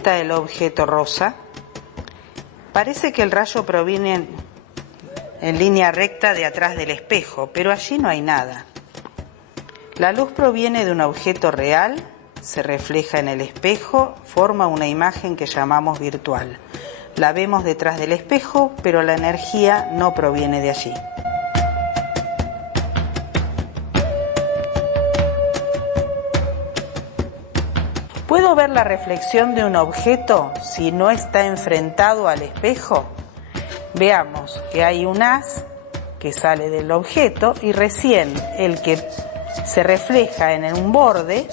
está el objeto rosa. Parece que el rayo proviene en línea recta de atrás del espejo, pero allí no hay nada. La luz proviene de un objeto real, se refleja en el espejo, forma una imagen que llamamos virtual. La vemos detrás del espejo, pero la energía no proviene de allí. ¿Puedo ver la reflexión de un objeto si no está enfrentado al espejo? Veamos que hay un haz que sale del objeto y recién el que se refleja en un borde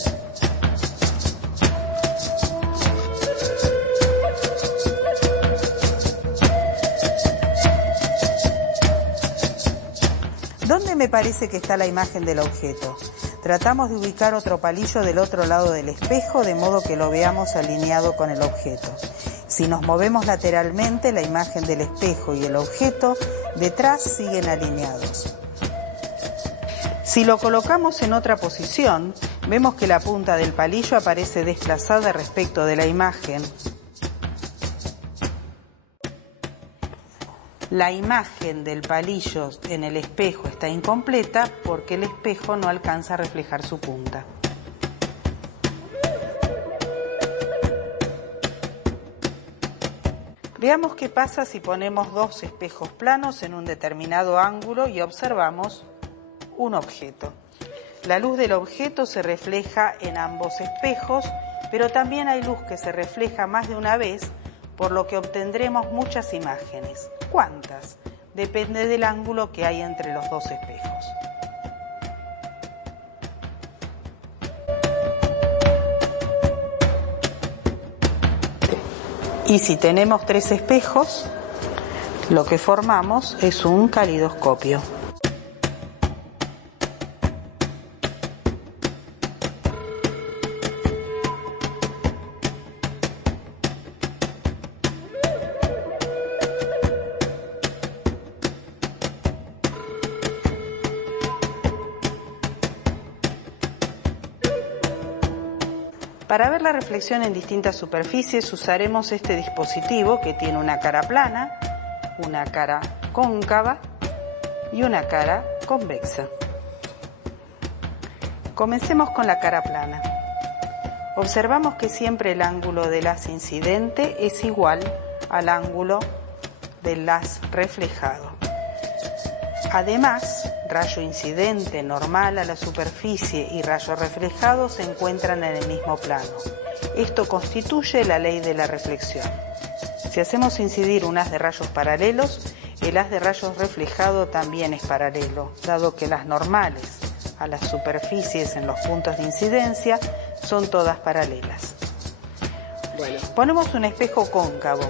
¿Dónde me parece que está la imagen del objeto? Tratamos de ubicar otro palillo del otro lado del espejo de modo que lo veamos alineado con el objeto. Si nos movemos lateralmente, la imagen del espejo y el objeto detrás siguen alineados. Si lo colocamos en otra posición, vemos que la punta del palillo aparece desplazada respecto de la imagen. La imagen del palillo en el espejo está incompleta porque el espejo no alcanza a reflejar su punta. Veamos qué pasa si ponemos dos espejos planos en un determinado ángulo y observamos un objeto. La luz del objeto se refleja en ambos espejos, pero también hay luz que se refleja más de una vez, por lo que obtendremos muchas imágenes. ¿Cuántas? Depende del ángulo que hay entre los dos espejos. Y si tenemos tres espejos, lo que formamos es un calidoscopio. Para ver la reflexión en distintas superficies usaremos este dispositivo que tiene una cara plana, una cara cóncava y una cara convexa. Comencemos con la cara plana. Observamos que siempre el ángulo del haz incidente es igual al ángulo del haz reflejado. Además, rayo incidente normal a la superficie y rayo reflejado se encuentran en el mismo plano. Esto constituye la ley de la reflexión. Si hacemos incidir un haz de rayos paralelos, el haz de rayos reflejado también es paralelo, dado que las normales a las superficies en los puntos de incidencia son todas paralelas. Ponemos un espejo cóncavo.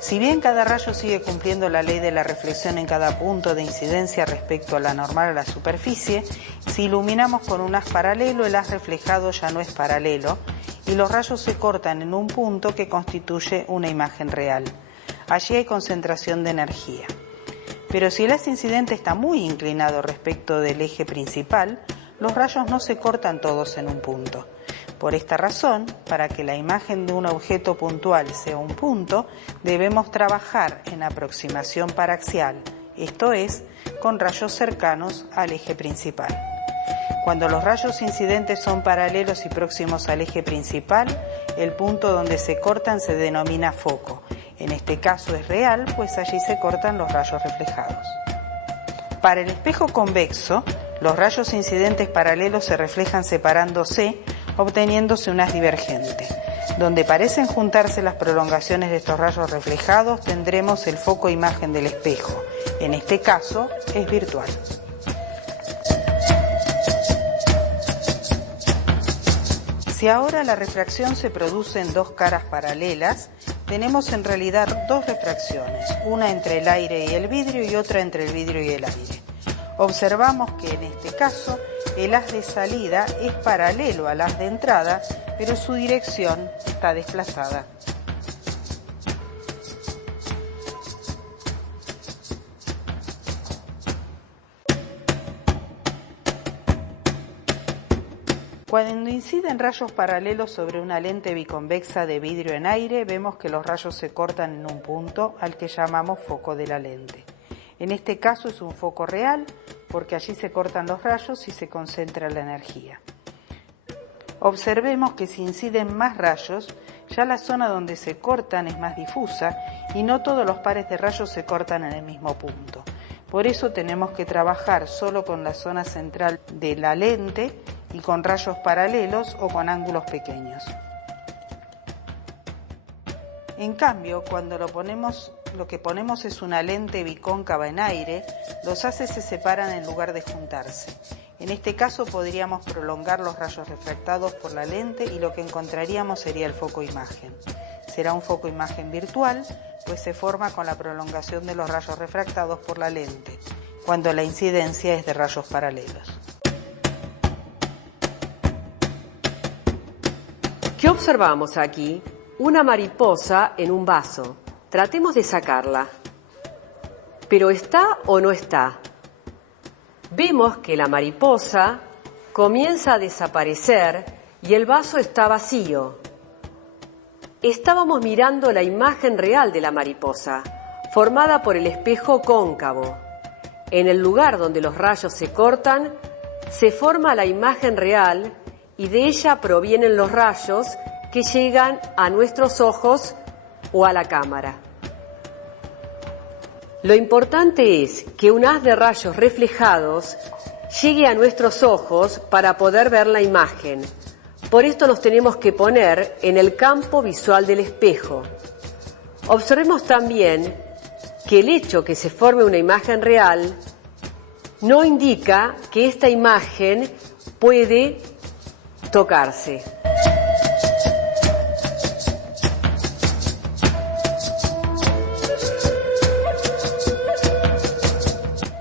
Si bien cada rayo sigue cumpliendo la ley de la reflexión en cada punto de incidencia respecto a la normal a la superficie, si iluminamos con un haz paralelo, el haz reflejado ya no es paralelo y los rayos se cortan en un punto que constituye una imagen real. Allí hay concentración de energía. Pero si el haz incidente está muy inclinado respecto del eje principal, los rayos no se cortan todos en un punto. Por esta razón, para que la imagen de un objeto puntual sea un punto, debemos trabajar en aproximación paraxial, esto es, con rayos cercanos al eje principal. Cuando los rayos incidentes son paralelos y próximos al eje principal, el punto donde se cortan se denomina foco. En este caso es real, pues allí se cortan los rayos reflejados. Para el espejo convexo, los rayos incidentes paralelos se reflejan separándose, obteniéndose un haz divergente. Donde parecen juntarse las prolongaciones de estos rayos reflejados, tendremos el foco imagen del espejo. En este caso, es virtual. Si ahora la refracción se produce en dos caras paralelas, tenemos en realidad dos refracciones, una entre el aire y el vidrio y otra entre el vidrio y el aire. Observamos que en este caso el haz de salida es paralelo al haz de entrada, pero su dirección está desplazada. Cuando inciden rayos paralelos sobre una lente biconvexa de vidrio en aire, vemos que los rayos se cortan en un punto al que llamamos foco de la lente. En este caso es un foco real porque allí se cortan los rayos y se concentra la energía. Observemos que si inciden más rayos, ya la zona donde se cortan es más difusa y no todos los pares de rayos se cortan en el mismo punto. Por eso tenemos que trabajar solo con la zona central de la lente y con rayos paralelos o con ángulos pequeños. En cambio, cuando lo que ponemos es una lente bicóncava en aire, los haces se separan en lugar de juntarse. En este caso podríamos prolongar los rayos refractados por la lente y lo que encontraríamos sería el foco imagen. Será un foco imagen virtual, pues se forma con la prolongación de los rayos refractados por la lente, cuando la incidencia es de rayos paralelos. ¿Qué observamos aquí? Una mariposa en un vaso. Tratemos de sacarla. ¿Pero está o no está? Vemos que la mariposa comienza a desaparecer y el vaso está vacío. Estábamos mirando la imagen real de la mariposa, formada por el espejo cóncavo. En el lugar donde los rayos se cortan, se forma la imagen real y de ella provienen los rayos que llegan a nuestros ojos o a la cámara. Lo importante es que un haz de rayos reflejados llegue a nuestros ojos para poder ver la imagen. Por esto nos tenemos que poner en el campo visual del espejo. Observemos también que el hecho que se forme una imagen real no indica que esta imagen puede tocarse.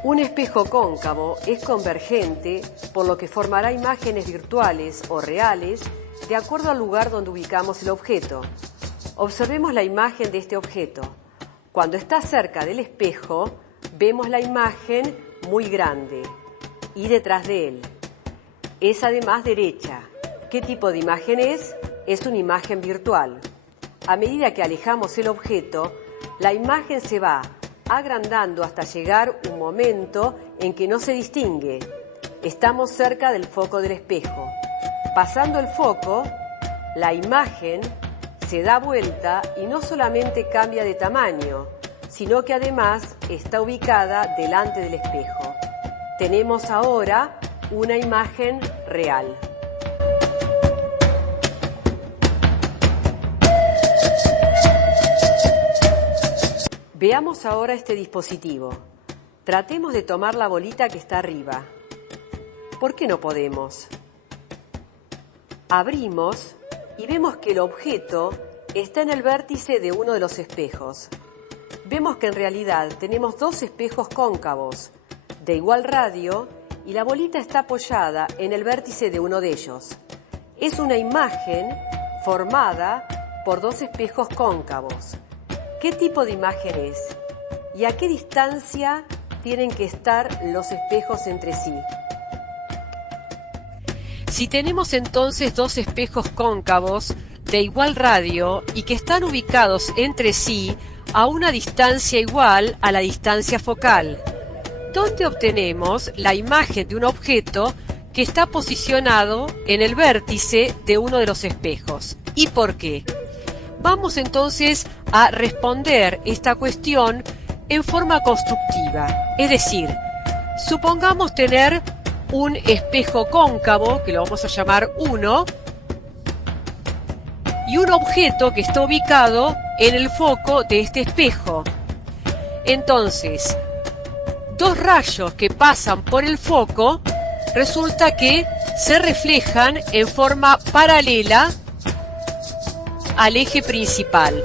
Un espejo cóncavo es convergente, por lo que formará imágenes virtuales o reales de acuerdo al lugar donde ubicamos el objeto. Observemos la imagen de este objeto. Cuando está cerca del espejo, vemos la imagen muy grande y detrás de él. Es además derecha. ¿Qué tipo de imagen es? Es una imagen virtual. A medida que alejamos el objeto, la imagen se va agrandando hasta llegar un momento en que no se distingue. Estamos cerca del foco del espejo. Pasando el foco, la imagen se da vuelta y no solamente cambia de tamaño, sino que además está ubicada delante del espejo. Tenemos ahora una imagen real. Veamos ahora este dispositivo. Tratemos de tomar la bolita que está arriba. ¿Por qué no podemos? Abrimos y vemos que el objeto está en el vértice de uno de los espejos. Vemos que en realidad tenemos dos espejos cóncavos de igual radio y la bolita está apoyada en el vértice de uno de ellos. Es una imagen formada por dos espejos cóncavos. ¿Qué tipo de imagen es? ¿Y a qué distancia tienen que estar los espejos entre sí? Si tenemos entonces dos espejos cóncavos de igual radio y que están ubicados entre sí a una distancia igual a la distancia focal, ¿dónde obtenemos la imagen de un objeto que está posicionado en el vértice de uno de los espejos? ¿Y por qué? Vamos entonces a responder esta cuestión en forma constructiva. Es decir, supongamos tener un espejo cóncavo, que lo vamos a llamar 1, y un objeto que está ubicado en el foco de este espejo. Entonces, dos rayos que pasan por el foco resulta que se reflejan en forma paralela al eje principal.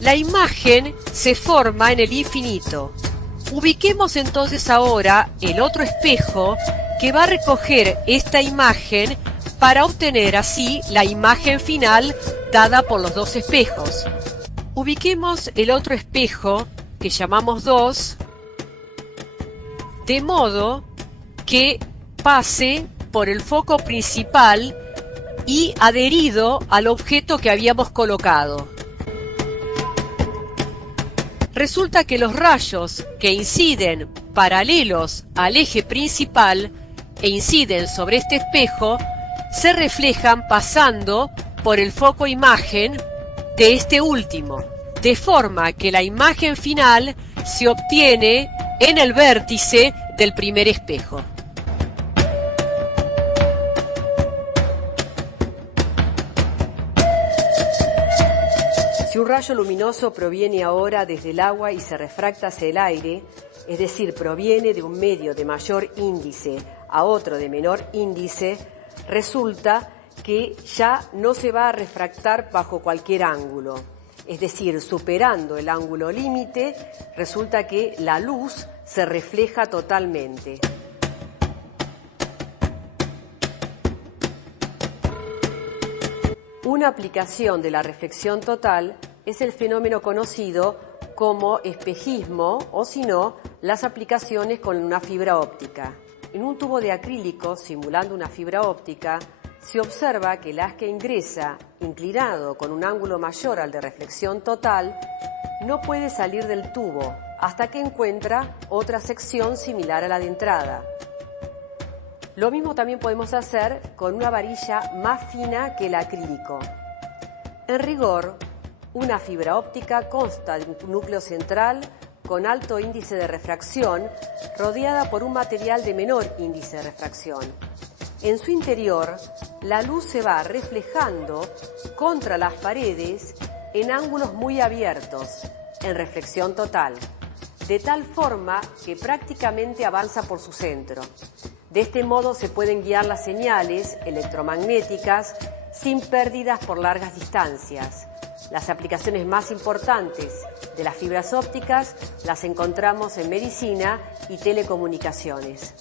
La imagen se forma en el infinito. Ubiquemos entonces ahora el otro espejo que va a recoger esta imagen para obtener así la imagen final dada por los dos espejos. Ubiquemos el otro espejo que llamamos 2 de modo que pase por el foco principal y adherido al objeto que habíamos colocado. Resulta que los rayos que inciden paralelos al eje principal e inciden sobre este espejo se reflejan pasando por el foco imagen de este último, de forma que la imagen final se obtiene en el vértice del primer espejo. Si un rayo luminoso proviene ahora desde el agua y se refracta hacia el aire, es decir, proviene de un medio de mayor índice a otro de menor índice, resulta que ya no se va a refractar bajo cualquier ángulo. Es decir, superando el ángulo límite, resulta que la luz se refleja totalmente. Una aplicación de la reflexión total es el fenómeno conocido como espejismo o, si no, las aplicaciones con una fibra óptica. En un tubo de acrílico simulando una fibra óptica, se observa que el haz que ingresa, inclinado con un ángulo mayor al de reflexión total, no puede salir del tubo hasta que encuentra otra sección similar a la de entrada. Lo mismo también podemos hacer con una varilla más fina que el acrílico. En rigor, una fibra óptica consta de un núcleo central con alto índice de refracción, rodeada por un material de menor índice de refracción. En su interior, la luz se va reflejando contra las paredes en ángulos muy abiertos, en reflexión total, de tal forma que prácticamente avanza por su centro. De este modo se pueden guiar las señales electromagnéticas sin pérdidas por largas distancias. Las aplicaciones más importantes de las fibras ópticas las encontramos en medicina y telecomunicaciones.